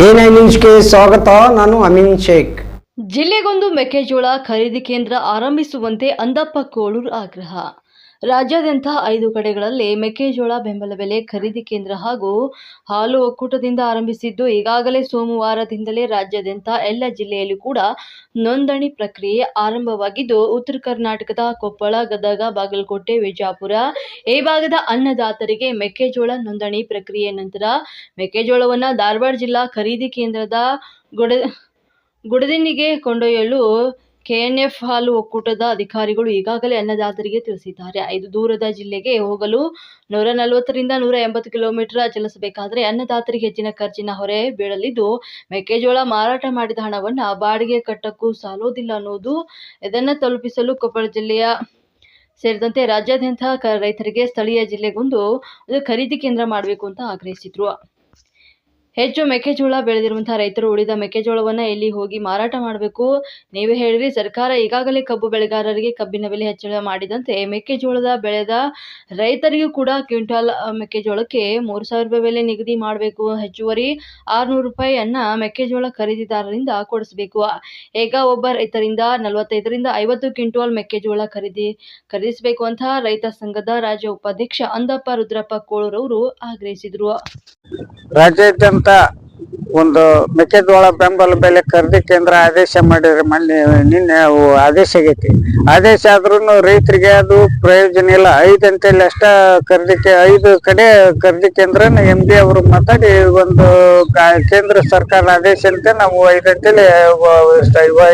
ನ್ಯೂಸ್ಗೆ ಸ್ವಾಗತ ನಾನು ಅಮೀನ್ ಶೇಖ್. ಜಿಲ್ಲೆಗೊಂದು ಮೆಕ್ಕೆಜೋಳ ಖರೀದಿ ಕೇಂದ್ರ ಆರಂಭಿಸುವಂತೆ ಅಂದಪ್ಪ ಕೋಳೂರು ಆಗ್ರಹ. ರಾಜ್ಯಾದ್ಯಂತ ಐದು ಕಡೆಗಳಲ್ಲಿ ಮೆಕ್ಕೆಜೋಳ ಬೆಂಬಲ ಬೆಲೆ ಖರೀದಿ ಕೇಂದ್ರ ಹಾಗೂ ಹಾಲು ಒಕ್ಕೂಟದಿಂದ ಆರಂಭಿಸಿದ್ದು, ಈಗಾಗಲೇ ಸೋಮವಾರದಿಂದಲೇ ರಾಜ್ಯಾದ್ಯಂತ ಎಲ್ಲ ಜಿಲ್ಲೆಯಲ್ಲೂ ಕೂಡ ನೋಂದಣಿ ಪ್ರಕ್ರಿಯೆ ಆರಂಭವಾಗಿದ್ದು, ಉತ್ತರ ಕರ್ನಾಟಕದ ಕೊಪ್ಪಳ, ಗದಗ, ಬಾಗಲಕೋಟೆ, ವಿಜಾಪುರ ಈ ಭಾಗದ ಅನ್ನದಾತರಿಗೆ ಮೆಕ್ಕೆಜೋಳ ನೋಂದಣಿ ಪ್ರಕ್ರಿಯೆ ನಂತರ ಮೆಕ್ಕೆಜೋಳವನ್ನು ಧಾರವಾಡ ಜಿಲ್ಲಾ ಖರೀದಿ ಕೇಂದ್ರದ ಗುಡ ಗುಡದಿನ್ನಿಗೆ ಕೊಂಡೊಯ್ಯಲು ಕೆಎನ್ಎಫ್ ಹಾಲು ಒಕ್ಕೂಟದ ಅಧಿಕಾರಿಗಳು ಈಗಾಗಲೇ ಅನ್ನದಾತರಿಗೆ ತಿಳಿಸಿದ್ದಾರೆ. ಐದು ದೂರದ ಜಿಲ್ಲೆಗೆ ಹೋಗಲು ನೂರ ನಲವತ್ತರಿಂದ ನೂರ ಎಂಬತ್ತು ಕಿಲೋಮೀಟರ್ ಚಲಿಸಬೇಕಾದರೆ ಅನ್ನದಾತರಿಗೆ ಹೆಚ್ಚಿನ ಖರ್ಚಿನ ಹೊರೆ ಬೀಳಲಿದ್ದು, ಮೆಕ್ಕೆಜೋಳ ಮಾರಾಟ ಮಾಡಿದ ಹಣವನ್ನು ಬಾಡಿಗೆ ಕಟ್ಟಕ್ಕೂ ಸಾಲೋದಿಲ್ಲ ಅನ್ನೋದು ಇದನ್ನು ತಲುಪಿಸಲು ಕೊಪ್ಪಳ ಜಿಲ್ಲೆಯ ಸೇರಿದಂತೆ ರಾಜ್ಯಾದ್ಯಂತ ರೈತರಿಗೆ ಸ್ಥಳೀಯ ಜಿಲ್ಲೆಗೊಂದು ಖರೀದಿ ಕೇಂದ್ರ ಮಾಡಬೇಕು ಅಂತ ಆಗ್ರಹಿಸಿದ್ರು. ಹೆಚ್ಚು ಮೆಕ್ಕೆಜೋಳ ಬೆಳೆದಿರುವಂತಹ ರೈತರು ಉಳಿದ ಮೆಕ್ಕೆಜೋಳವನ್ನ ಎಲ್ಲಿ ಹೋಗಿ ಮಾರಾಟ ಮಾಡಬೇಕು? ನೀವೇ ಹೇಳಿರಿ, ಸರ್ಕಾರ ಈಗಾಗಲೇ ಕಬ್ಬು ಬೆಳೆಗಾರರಿಗೆ ಕಬ್ಬಿನ ಬೆಲೆ ಹೆಚ್ಚಳ ಮಾಡಿದಂತೆ ಮೆಕ್ಕೆಜೋಳದ ಬೆಳೆದ ರೈತರಿಗೂ ಕೂಡ ಕ್ವಿಂಟಾಲ್ ಮೆಕ್ಕೆಜೋಳಕ್ಕೆ ಮೂರು ಸಾವಿರ ರೂಪಾಯಿ ಬೆಲೆ ನಿಗದಿ ಮಾಡಬೇಕು. ಹೆಚ್ಚುವರಿ ಆರುನೂರು ರೂಪಾಯಿಯನ್ನ ಮೆಕ್ಕೆಜೋಳ ಖರೀದಿದಾರರಿಂದ ಕೊಡಿಸಬೇಕು. ಈಗ ಒಬ್ಬ ರೈತರಿಂದ ನಲವತ್ತೈದರಿಂದ ಐವತ್ತು ಕ್ವಿಂಟಾಲ್ ಮೆಕ್ಕೆಜೋಳ ಖರೀದಿ, ಖರೀದಿಸಬೇಕು ಅಂತ ರೈತ ಸಂಘದ ರಾಜ್ಯ ಉಪಾಧ್ಯಕ್ಷ ಅಂದಪ್ಪ ರುದ್ರಪ್ಪ ಕೋಳೂರವರು ಆಗ್ರಹಿಸಿದರು. ರಾಜ್ಯಾದ್ಯಂತ ಒಂದು ಮೆಕ್ಕೆಜೋಳ ಬೆಂಬಲ ಬೆಲೆ ಖರೀದಿ ಕೇಂದ್ರ ಆದೇಶ ಮಾಡಿದ್ರೆ ಮೊನ್ನೆ ನಿನ್ನೆ ಆದೇಶ ಆಗೈತಿ. ಆದೇಶ ಆದ್ರೂ ರೈತರಿಗೆ ಅದು ಪ್ರಯೋಜನ ಇಲ್ಲ. ಐದು ಅಂತೇಳಿ ಅಷ್ಟ ಖರೀದಿ ಐದು ಕಡೆ ಖರೀದಿ ಕೇಂದ್ರ ಎಂ ಡಿ ಅವರು ಮಾತಾಡಿ ಒಂದು ಕೇಂದ್ರ ಸರ್ಕಾರ ಆದೇಶ ಅಂತ ನಾವು ಐದು ಅಂತೇಳಿ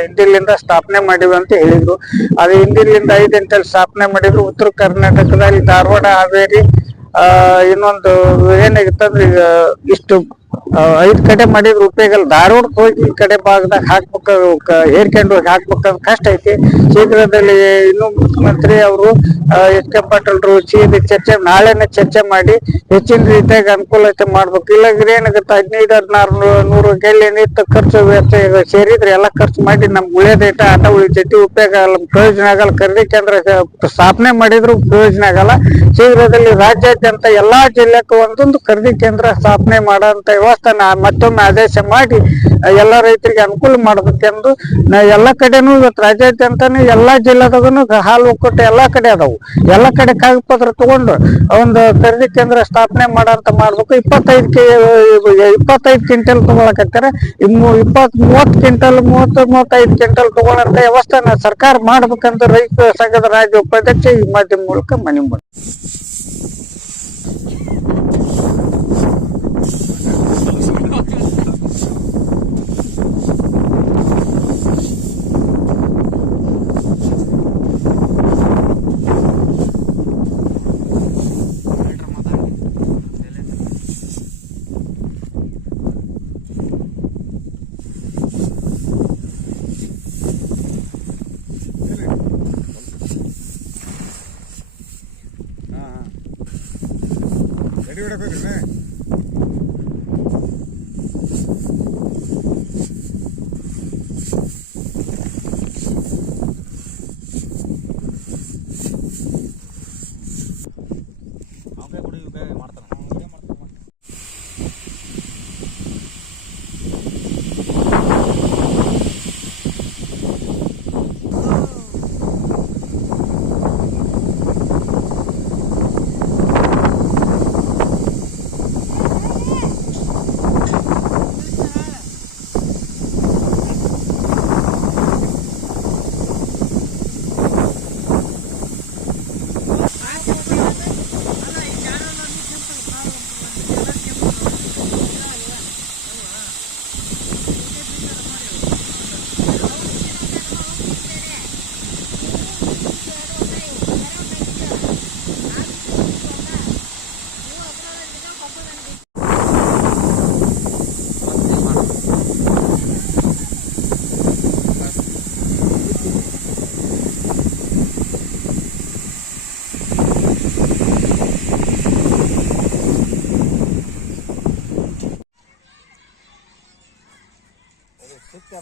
ಹಿಂದಿಲಿಂದ ಸ್ಥಾಪನೆ ಮಾಡಿವಿ ಅಂತ ಹೇಳಿದ್ರು. ಅದು ಹಿಂದಿಲಿಂದ ಐದು ಅಂತೇಳಿ ಸ್ಥಾಪನೆ ಮಾಡಿದ್ರು. ಉತ್ತರ ಕರ್ನಾಟಕದಲ್ಲಿ ಧಾರವಾಡ, ಹಾವೇರಿ ಇನ್ನೊಂದು ಏನಾಗಿತ್ತಂದ್ರೆ ಈಗ ಇಷ್ಟು ಐದ್ ಕಡೆ ಮಾಡಿದ್ರ ಉಪಯೋಗ ಇಲ್ಲ ಹೋಗಿ ಈ ಕಡೆ ಭಾಗದಾಗ ಹಾಕ್ಬೇಕು ಹೇರ್ಕೊಂಡು ಹೋಗಿ ಹಾಕ್ಬೇಕಂದ್ರೆ ಕಷ್ಟ ಐತಿ. ಶೀಘ್ರದಲ್ಲಿ ಇನ್ನು ಮುಖ್ಯಮಂತ್ರಿ ಅವರು ಎಚ್ ಕೆ ಪಾಟೀಲ್ ರುಚಿ ಚರ್ಚೆ, ನಾಳೆನೇ ಚರ್ಚೆ ಮಾಡಿ ಹೆಚ್ಚಿನ ರೀತಿಯಾಗಿ ಅನುಕೂಲತೆ ಮಾಡ್ಬೇಕು. ಇಲ್ಲಾಂದ್ರೆ ಏನಾಗುತ್ತೆ ಹದಿನೈದು ಹದಿನಾರು ನೂರು ಗೆಲ್ಲಿ ನಿಂತು ಖರ್ಚು ವೆಚ್ಚ ಸೇರಿದ್ರೆ ಎಲ್ಲ ಖರ್ಚು ಮಾಡಿ ನಮ್ಗೆ ಉಳಿಯೋದೈತೆ ಆಟ ಉಳಿತೈತಿ, ಉಪಯೋಗ ಆಗಲ್ಲ ಪ್ರಯೋಜನ ಆಗಲ್ಲ. ಖರೀದಿ ಕೇಂದ್ರ ಸ್ಥಾಪನೆ ಮಾಡಿದ್ರು ಪ್ರಯೋಜನ ಆಗಲ್ಲ. ಶೀಘ್ರದಲ್ಲಿ ರಾಜ್ಯಾದ್ಯಂತ ಎಲ್ಲಾ ಜಿಲ್ಲೆಗೂ ಒಂದೊಂದು ಖರೀದಿ ಕೇಂದ್ರ ಸ್ಥಾಪನೆ ಮಾಡೋ ವ್ಯವಸ್ಥೆ ನಾ ಮತ್ತೊಮ್ಮೆ ಆದೇಶ ಮಾಡಿ, ಎಲ್ಲ ರೈತರಿಗೆ ಅನುಕೂಲ ಮಾಡಬೇಕೆಂದು ನಾ ಎಲ್ಲ ಕಡೆನೂ ಇವತ್ತು ರಾಜ್ಯಾದ್ಯಂತನೂ ಎಲ್ಲಾ ಜಿಲ್ಲಾದಾಗನು ಹಾಲು ಒಕ್ಕೂಟ ಎಲ್ಲಾ ಕಡೆ ಅದಾವು. ಎಲ್ಲಾ ಕಡೆ ಕಾಗದ ಪತ್ರ ತಗೊಂಡು ಒಂದು ಖರೀದಿ ಕೇಂದ್ರ ಸ್ಥಾಪನೆ ಮಾಡಂತ ಮಾಡ್ಬೇಕು. ಇಪ್ಪತ್ತೈದು ಕೆ, ಇಪ್ಪತ್ತೈದು ಕ್ವಿಂಟಲ್ ತಗೊಳಕತ್ತಾರೆ. ಇಪ್ಪತ್ ಮೂವತ್ತು ಕ್ವಿಂಟಲ್, ಮೂವತ್ತು, ಮೂವತ್ತೈದು ಕ್ವಿಂಟಲ್ ತಗೊಳ್ಳಂತ ವ್ಯವಸ್ಥೆನ ಸರ್ಕಾರ ಮಾಡ್ಬೇಕಂತ ರೈತ ಸಂಘದ ರಾಜ್ಯ ಉಪಾಧ್ಯಕ್ಷ ಈ ಮಾಧ್ಯಮ ಮೂಲಕ ಮನವಿ ಮಾಡಿ ਜਿਹੜਾ ਕੋਈ ਕਰਨਾ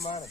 semana.